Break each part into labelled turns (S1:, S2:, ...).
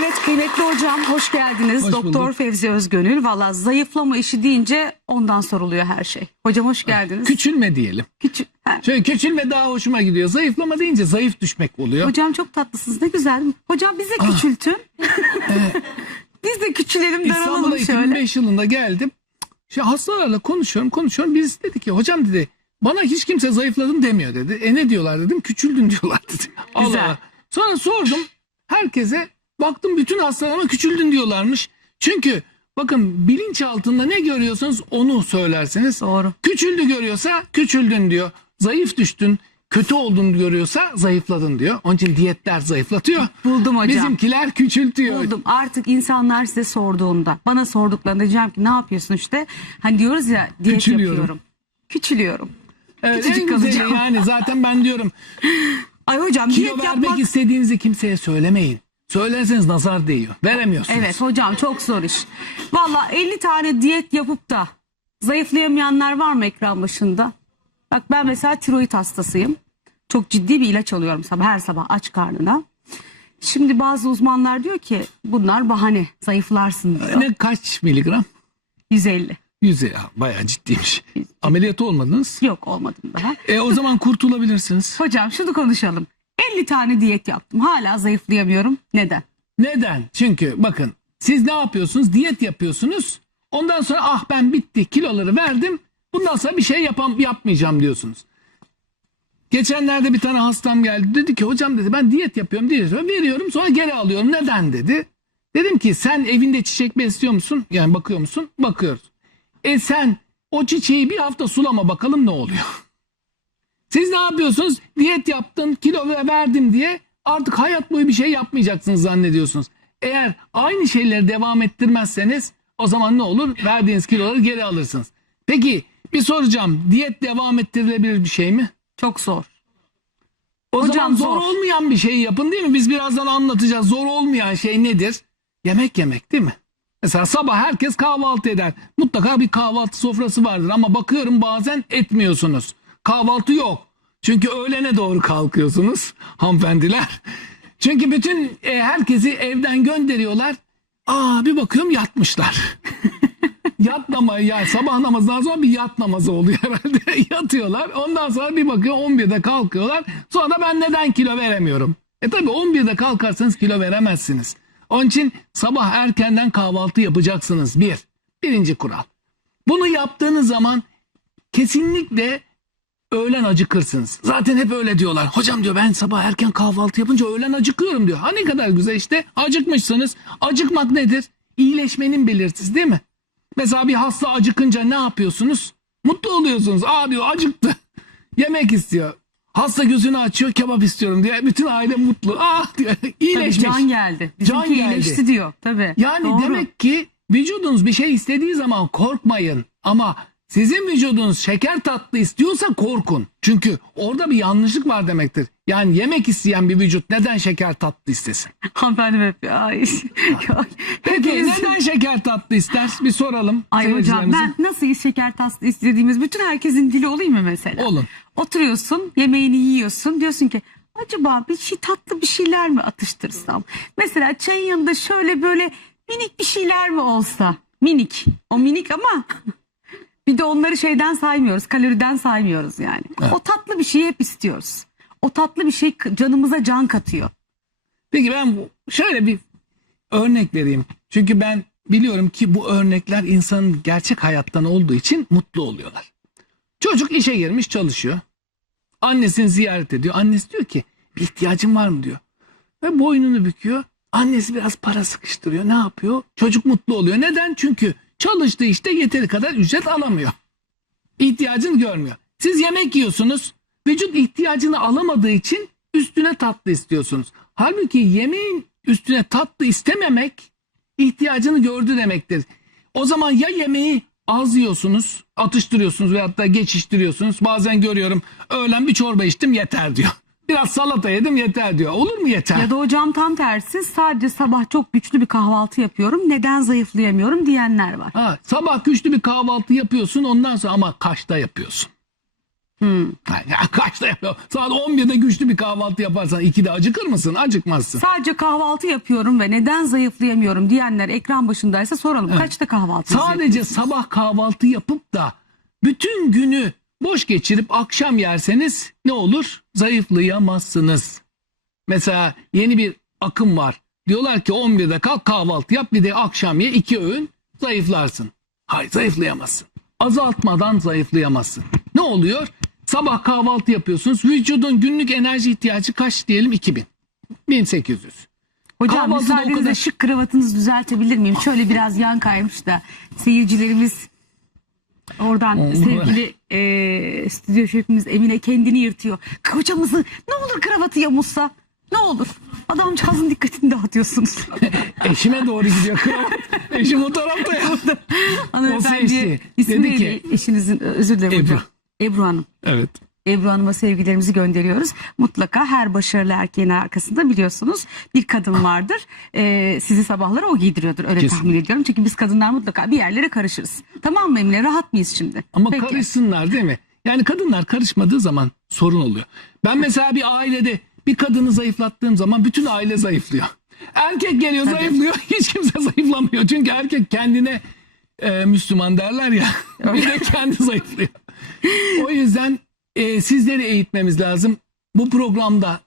S1: Evet kıymetli hocam hoş geldiniz.
S2: Hoş
S1: Doktor
S2: bulduk.
S1: Fevzi Özgönül. Valla zayıflama işi deyince ondan soruluyor her şey. Hocam hoş geldiniz.
S2: Küçülme diyelim.
S1: Küçük. Ha.
S2: Şöyle küçülme daha hoşuma gidiyor. Zayıflama deyince zayıf düşmek oluyor.
S1: Hocam çok tatlısınız ne güzel. Hocam bize küçültün. Biz de küçülelim
S2: İstanbul'a
S1: daralım şöyle.
S2: 2005 yılında geldim. Şey hastalarla konuşuyorum konuşuyorum. Birisi dedi ki hocam dedi bana hiç kimse zayıfladım demiyor dedi. E ne diyorlar dedim küçüldün diyorlar dedi. Allah
S1: Güzel.
S2: Allah. Sonra sordum herkese baktım bütün hastalarıma küçüldün diyorlarmış. Çünkü bakın bilinç altında ne görüyorsanız onu söylersiniz.
S1: Doğru.
S2: Küçüldü görüyorsa küçüldün diyor. Zayıf düştün, kötü oldun görüyorsa zayıfladın diyor. Onun için diyetler zayıflatıyor.
S1: Buldum hocam.
S2: Bizimkiler küçültüyor.
S1: Buldum. Artık insanlar size sorduğunda, bana sorduklarında diyeceğim ki ne yapıyorsun işte. Hani diyoruz ya diyet
S2: Küçülüyorum.
S1: yapıyorum. Küçülüyorum.
S2: Evet,
S1: Küçücük
S2: en güzeli
S1: kalacağım.
S2: yani zaten ben diyorum
S1: Ay hocam
S2: kilo
S1: diyet
S2: vermek
S1: yapmak...
S2: istediğinizi kimseye söylemeyin. Söylerseniz nazar değiyor. Veremiyorsunuz.
S1: Evet hocam çok zor iş. Valla 50 tane diyet yapıp da zayıflayamayanlar var mı ekran başında? Bak ben mesela tiroid hastasıyım. Çok ciddi bir ilaç alıyorum sabah her sabah aç karnına. Şimdi bazı uzmanlar diyor ki bunlar bahane zayıflarsın diyor.
S2: Ne kaç miligram?
S1: 150.
S2: 100 ya bayağı ciddiymiş. Ameliyat olmadınız.
S1: Yok olmadım daha.
S2: E o zaman kurtulabilirsiniz.
S1: Hocam şunu konuşalım. 50 tane diyet yaptım. Hala zayıflayamıyorum. Neden?
S2: Neden? Çünkü bakın siz ne yapıyorsunuz? Diyet yapıyorsunuz. Ondan sonra ah ben bitti kiloları verdim. Bundan sonra bir şey yapam yapmayacağım diyorsunuz. Geçenlerde bir tane hastam geldi. Dedi ki hocam dedi ben diyet yapıyorum diyet yapıyorum. Veriyorum sonra geri alıyorum. Neden dedi. Dedim ki sen evinde çiçek besliyor musun? Yani bakıyor musun? Bakıyoruz. E sen o çiçeği bir hafta sulama bakalım ne oluyor. Siz ne yapıyorsunuz? Diyet yaptım, kilo ve- verdim diye artık hayat boyu bir şey yapmayacaksınız zannediyorsunuz. Eğer aynı şeyleri devam ettirmezseniz o zaman ne olur? Verdiğiniz kiloları geri alırsınız. Peki bir soracağım. Diyet devam ettirilebilir bir şey mi?
S1: Çok zor.
S2: O
S1: Hocam
S2: zaman zor,
S1: zor.
S2: olmayan bir şey yapın değil mi? Biz birazdan anlatacağız. Zor olmayan şey nedir? Yemek yemek değil mi? Mesela sabah herkes kahvaltı eder. Mutlaka bir kahvaltı sofrası vardır ama bakıyorum bazen etmiyorsunuz. Kahvaltı yok. Çünkü öğlene doğru kalkıyorsunuz hanımefendiler. Çünkü bütün e, herkesi evden gönderiyorlar. Aa bir bakıyorum yatmışlar. yat namazı yani sabah namazından sonra bir yat namazı oluyor herhalde. Yatıyorlar. Ondan sonra bir bakıyor 11'de kalkıyorlar. Sonra da ben neden kilo veremiyorum? E tabi 11'de kalkarsanız kilo veremezsiniz. Onun için sabah erkenden kahvaltı yapacaksınız. Bir. Birinci kural. Bunu yaptığınız zaman kesinlikle öğlen acıkırsınız. Zaten hep öyle diyorlar. Hocam diyor ben sabah erken kahvaltı yapınca öğlen acıkıyorum diyor. Ha ne kadar güzel işte acıkmışsınız. Acıkmak nedir? İyileşmenin belirtisi değil mi? Mesela bir hasta acıkınca ne yapıyorsunuz? Mutlu oluyorsunuz. Aa diyor acıktı. Yemek istiyor. Hasta gözünü açıyor kebap istiyorum diye. Bütün aile mutlu. Ah diyor
S1: Tabii
S2: iyileşmiş.
S1: can geldi. Bizimki
S2: Can geldi.
S1: iyileşti diyor. Tabii.
S2: Yani
S1: Doğru.
S2: demek ki vücudunuz bir şey istediği zaman korkmayın. Ama sizin vücudunuz şeker tatlı istiyorsa korkun. Çünkü orada bir yanlışlık var demektir. Yani yemek isteyen bir vücut neden şeker tatlı istesin?
S1: Hanımefendi hep ay.
S2: Peki neden şeker tatlı ister? Bir soralım.
S1: Ay hocam ben nasıl şeker tatlı istediğimiz bütün herkesin dili olayım mı mesela?
S2: Olun.
S1: Oturuyorsun yemeğini yiyorsun diyorsun ki acaba bir şey tatlı bir şeyler mi atıştırsam? Mesela çayın yanında şöyle böyle minik bir şeyler mi olsa? Minik. O minik ama bir de onları şeyden saymıyoruz. Kaloriden saymıyoruz yani.
S2: Evet.
S1: O tatlı bir şeyi hep istiyoruz. O tatlı bir şey canımıza can katıyor.
S2: Peki ben şöyle bir örnek vereyim. Çünkü ben biliyorum ki bu örnekler insanın gerçek hayattan olduğu için mutlu oluyorlar. Çocuk işe girmiş çalışıyor. Annesini ziyaret ediyor. Annesi diyor ki bir ihtiyacın var mı diyor. Ve boynunu büküyor. Annesi biraz para sıkıştırıyor. Ne yapıyor? Çocuk mutlu oluyor. Neden? Çünkü çalıştığı işte yeteri kadar ücret alamıyor. İhtiyacını görmüyor. Siz yemek yiyorsunuz. Vücut ihtiyacını alamadığı için üstüne tatlı istiyorsunuz. Halbuki yemeğin üstüne tatlı istememek ihtiyacını gördü demektir. O zaman ya yemeği az yiyorsunuz, atıştırıyorsunuz veyahut da geçiştiriyorsunuz. Bazen görüyorum öğlen bir çorba içtim yeter diyor. Biraz salata yedim yeter diyor. Olur mu yeter?
S1: Ya da hocam tam tersi sadece sabah çok güçlü bir kahvaltı yapıyorum. Neden zayıflayamıyorum diyenler var.
S2: Ha, sabah güçlü bir kahvaltı yapıyorsun ondan sonra ama kaçta yapıyorsun? Ya kaçta yapıyor? Saat 11'de güçlü bir kahvaltı yaparsan 2'de acıkır mısın? Acıkmazsın.
S1: Sadece kahvaltı yapıyorum ve neden zayıflayamıyorum diyenler ekran başındaysa soralım. Kaçta kahvaltı
S2: Sadece sabah kahvaltı yapıp da bütün günü boş geçirip akşam yerseniz ne olur? Zayıflayamazsınız. Mesela yeni bir akım var. Diyorlar ki 11'de kalk kahvaltı yap bir de akşam ye iki öğün zayıflarsın. Hayır zayıflayamazsın. Azaltmadan zayıflayamazsın. Ne oluyor? Sabah kahvaltı yapıyorsunuz. Vücudun günlük enerji ihtiyacı kaç diyelim? 2000. 1800.
S1: Hocam
S2: Kahvaltıda
S1: müsaadenizle
S2: kadar-
S1: şık kravatınızı düzeltebilir miyim? Şöyle biraz yan kaymış da seyircilerimiz oradan
S2: Oo.
S1: sevgili e, stüdyo şefimiz Emine kendini yırtıyor. Kocamızı ne olur kravatı yamulsa ne olur. Adamcağızın dikkatini dağıtıyorsunuz.
S2: Eşime doğru gidiyor kravat. Eşim o tarafta ya.
S1: Hanımefendi ismi
S2: Dedi ki-
S1: Eşinizin özür dilerim
S2: Ebru.
S1: hocam. Ebru Hanım.
S2: Evet.
S1: Ebru Hanım'a sevgilerimizi gönderiyoruz. Mutlaka her başarılı erkeğin arkasında biliyorsunuz bir kadın vardır. Ee, sizi sabahları o giydiriyordur öyle
S2: Kesin.
S1: tahmin ediyorum. Çünkü biz kadınlar mutlaka bir yerlere karışırız. Tamam mı Emine rahat mıyız şimdi?
S2: Ama
S1: Peki.
S2: karışsınlar değil mi? Yani kadınlar karışmadığı zaman sorun oluyor. Ben mesela bir ailede bir kadını zayıflattığım zaman bütün aile zayıflıyor. Erkek geliyor zayıflıyor hiç kimse zayıflamıyor. Çünkü erkek kendine e, Müslüman derler ya bir de kendi zayıflıyor. O yüzden e, sizleri eğitmemiz lazım. Bu programda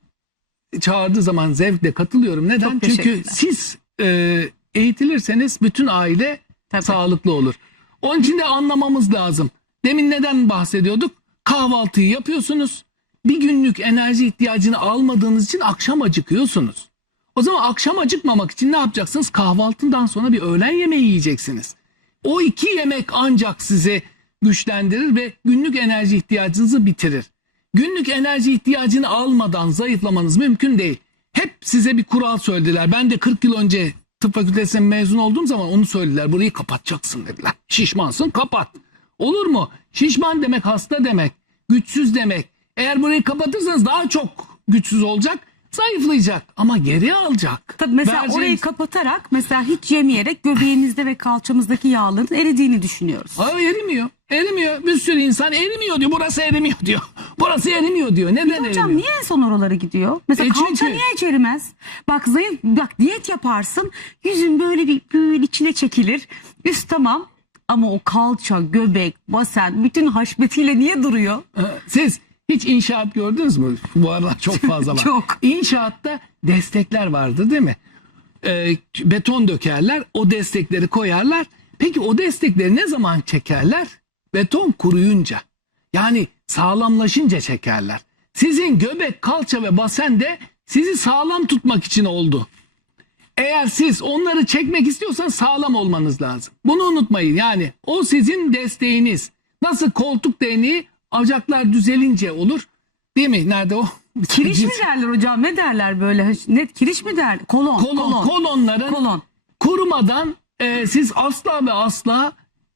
S2: çağırdığı zaman zevkle katılıyorum. Neden? Çünkü siz e, eğitilirseniz bütün aile
S1: Tabii.
S2: sağlıklı olur. Onun için de anlamamız lazım. Demin neden bahsediyorduk? Kahvaltıyı yapıyorsunuz. Bir günlük enerji ihtiyacını almadığınız için akşam acıkıyorsunuz. O zaman akşam acıkmamak için ne yapacaksınız? Kahvaltından sonra bir öğlen yemeği yiyeceksiniz. O iki yemek ancak sizi güçlendirir ve günlük enerji ihtiyacınızı bitirir. Günlük enerji ihtiyacını almadan zayıflamanız mümkün değil. Hep size bir kural söylediler. Ben de 40 yıl önce tıp fakültesinden mezun olduğum zaman onu söylediler. Burayı kapatacaksın dediler. Şişmansın kapat. Olur mu? Şişman demek hasta demek. Güçsüz demek. Eğer burayı kapatırsanız daha çok güçsüz olacak. Zayıflayacak ama geri alacak.
S1: Tabii mesela
S2: Vereceğiniz-
S1: orayı kapatarak mesela hiç yemeyerek göbeğinizde ve kalçamızdaki yağların eridiğini düşünüyoruz.
S2: Hayır erimiyor. Erimiyor. Bir sürü insan erimiyor diyor. Burası erimiyor diyor. Burası erimiyor diyor. Neden
S1: Hocam
S2: erimiyor?
S1: niye en son oralara gidiyor? Mesela
S2: E
S1: kalça
S2: çünkü-
S1: niye hiç erimez? Bak zayıf, bak diyet yaparsın yüzün böyle bir böyle içine çekilir. Üst tamam ama o kalça, göbek, basen bütün haşmetiyle niye duruyor?
S2: Siz hiç inşaat gördünüz mü? Bu aralar çok fazla var.
S1: Çok.
S2: İnşaatta destekler vardır değil mi? Ee, beton dökerler. O destekleri koyarlar. Peki o destekleri ne zaman çekerler? Beton kuruyunca. Yani sağlamlaşınca çekerler. Sizin göbek, kalça ve basen de sizi sağlam tutmak için oldu. Eğer siz onları çekmek istiyorsanız sağlam olmanız lazım. Bunu unutmayın yani o sizin desteğiniz. Nasıl koltuk değneği bacaklar düzelince olur. Değil mi? Nerede o?
S1: Kiriş mi derler hocam? Ne derler böyle? Ne kiriş mi der? Kolon.
S2: Kolon,
S1: kolon.
S2: kolonların
S1: Kolon.
S2: kurumadan e, siz asla ve asla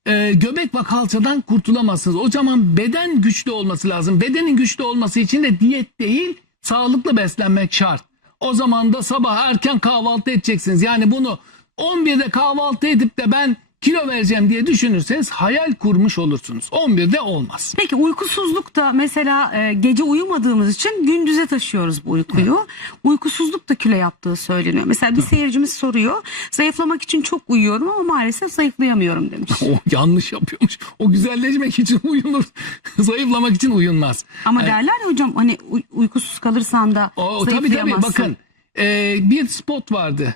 S2: e, göbek ve kalçadan kurtulamazsınız. O zaman beden güçlü olması lazım. Bedenin güçlü olması için de diyet değil sağlıklı beslenmek şart. O zaman da sabah erken kahvaltı edeceksiniz. Yani bunu 11'de kahvaltı edip de ben kilo vereceğim diye düşünürseniz hayal kurmuş olursunuz. 11'de olmaz.
S1: Peki uykusuzluk da mesela e, gece uyumadığımız için gündüze taşıyoruz bu uykuyu. Uykusuzluk da kilo yaptığı söyleniyor. Mesela bir seyircimiz soruyor. Zayıflamak için çok uyuyorum ama maalesef zayıflayamıyorum demiş.
S2: O yanlış yapıyormuş. O güzelleşmek için uyunur. Zayıflamak için uyunmaz.
S1: Ama derler ya hocam hani uy- uykusuz kalırsan da
S2: O, tabii tabii
S1: zayıflayamazsın.
S2: bakın e, bir spot vardı.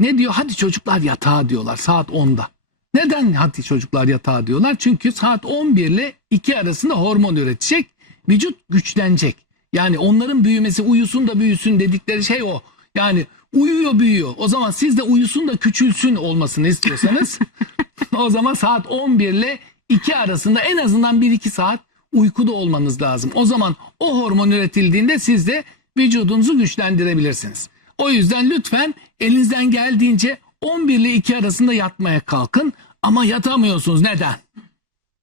S2: Ne diyor? Hadi çocuklar yatağa diyorlar saat 10'da. Neden hadi çocuklar yatağa diyorlar? Çünkü saat 11 ile 2 arasında hormon üretecek. Vücut güçlenecek. Yani onların büyümesi uyusun da büyüsün dedikleri şey o. Yani uyuyor büyüyor. O zaman siz de uyusun da küçülsün olmasını istiyorsanız o zaman saat 11 ile 2 arasında en azından 1-2 saat uykuda olmanız lazım. O zaman o hormon üretildiğinde siz de vücudunuzu güçlendirebilirsiniz. O yüzden lütfen elinizden geldiğince 11 ile 2 arasında yatmaya kalkın ama yatamıyorsunuz. Neden?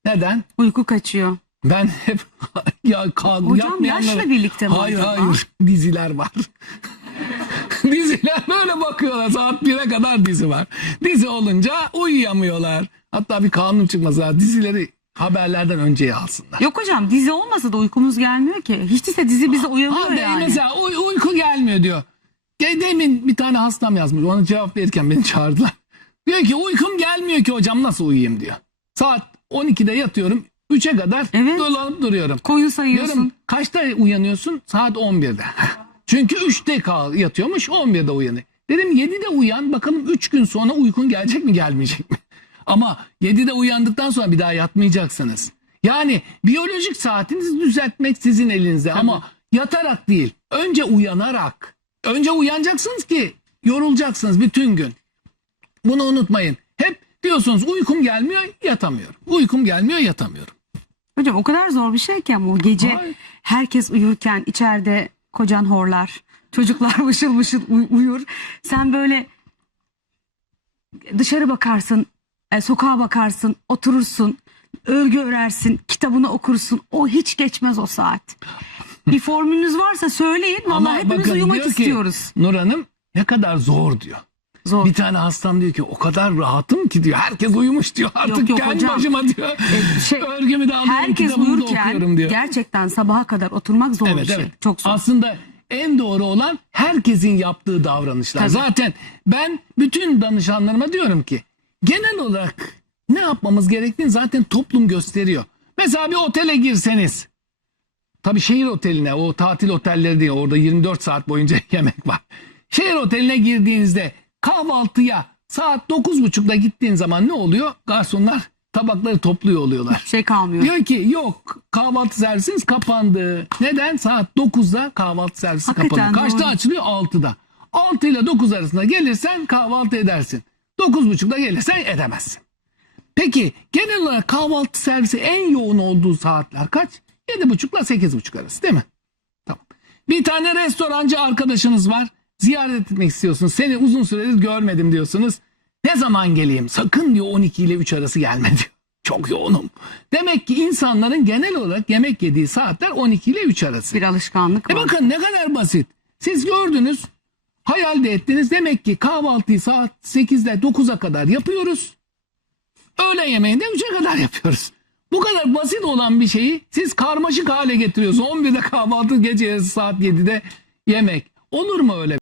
S2: Neden?
S1: Uyku kaçıyor.
S2: Ben hep ya kalk
S1: Hocam yaşla birlikte mi
S2: Hayır
S1: acaba?
S2: hayır diziler var. Diziler böyle bakıyorlar saat 1'e kadar dizi var. Dizi olunca uyuyamıyorlar. Hatta bir kanun çıkması lazım. Dizileri haberlerden önce alsınlar.
S1: Yok hocam dizi olmasa da uykumuz gelmiyor ki. Hiç değilse dizi bizi uyanıyor
S2: Hadi
S1: yani.
S2: mesela uy- uyku gelmiyor diyor. Demin bir tane hastam yazmış. Ona cevap verirken beni çağırdılar. Diyor ki uykum gelmiyor ki hocam nasıl uyuyayım diyor. Saat 12'de yatıyorum. 3'e kadar
S1: Evet.
S2: dolanıp duruyorum.
S1: Koyun sayıyorsun.
S2: Diyorum kaçta uyanıyorsun? Saat 11'de. Çünkü 3'te kal yatıyormuş 11'de uyanıyor. Dedim 7'de uyan bakalım 3 gün sonra uykun gelecek mi gelmeyecek mi? Ama 7'de uyandıktan sonra bir daha yatmayacaksınız. Yani biyolojik saatinizi düzeltmek sizin elinizde ama yatarak değil. Önce uyanarak. Önce uyanacaksınız ki yorulacaksınız bütün gün. Bunu unutmayın. Hep diyorsunuz uykum gelmiyor yatamıyorum. Uykum gelmiyor yatamıyorum.
S1: Hocam o kadar zor bir şey ki ama bu gece
S2: Ay.
S1: herkes uyurken içeride kocan horlar. Çocuklar mışıl mışıl uy- uyur. Sen böyle dışarı bakarsın, e, sokağa bakarsın, oturursun, örgü örersin, kitabını okursun. O hiç geçmez o saat. Bir formülünüz varsa söyleyin. Vallahi hepimiz uyumak
S2: diyor ki,
S1: istiyoruz.
S2: Nur Hanım ne kadar zor diyor.
S1: Zor.
S2: Bir tane hastam diyor ki o kadar rahatım ki diyor. Herkes uyumuş diyor. Artık
S1: Yok, yok
S2: kendi
S1: hocam.
S2: başıma diyor.
S1: E, şey,
S2: Örgümü de alıyorum
S1: Herkes
S2: kitabımı da okuyorum
S1: uyurken
S2: diyor.
S1: gerçekten sabaha kadar oturmak zor bir
S2: Evet
S1: şey.
S2: evet.
S1: Çok zor.
S2: Aslında en doğru olan herkesin yaptığı davranışlar.
S1: Tabii.
S2: Zaten ben bütün danışanlarıma diyorum ki genel olarak ne yapmamız gerektiğini zaten toplum gösteriyor. Mesela bir otele girseniz tabii şehir oteline o tatil otelleri diye orada 24 saat boyunca yemek var. Şehir oteline girdiğinizde kahvaltıya saat 9.30'da gittiğin zaman ne oluyor? Garsonlar tabakları topluyor oluyorlar.
S1: şey kalmıyor.
S2: Diyor ki yok kahvaltı servisiniz kapandı. Neden? Saat 9'da kahvaltı servisi
S1: Hakikaten
S2: kapanıyor. Kaçta
S1: doğru.
S2: açılıyor? 6'da. 6 ile 9 arasında gelirsen kahvaltı edersin. 9.30'da gelirsen edemezsin. Peki genel olarak kahvaltı servisi en yoğun olduğu saatler kaç? 7.30 ile 8.30 arası değil mi? Tamam. Bir tane restorancı arkadaşınız var. Ziyaret etmek istiyorsunuz. Seni uzun süredir görmedim diyorsunuz. Ne zaman geleyim? Sakın diyor 12 ile 3 arası gelme diyor. Çok yoğunum. Demek ki insanların genel olarak yemek yediği saatler 12 ile 3 arası.
S1: Bir alışkanlık
S2: E
S1: var.
S2: bakın ne kadar basit. Siz gördünüz, hayal de ettiniz. Demek ki kahvaltıyı saat 8'de 9'a kadar yapıyoruz. Öğlen yemeğini de 3'e kadar yapıyoruz. Bu kadar basit olan bir şeyi siz karmaşık hale getiriyorsunuz. 11'de kahvaltı, gece saat 7'de yemek. Olur mu öyle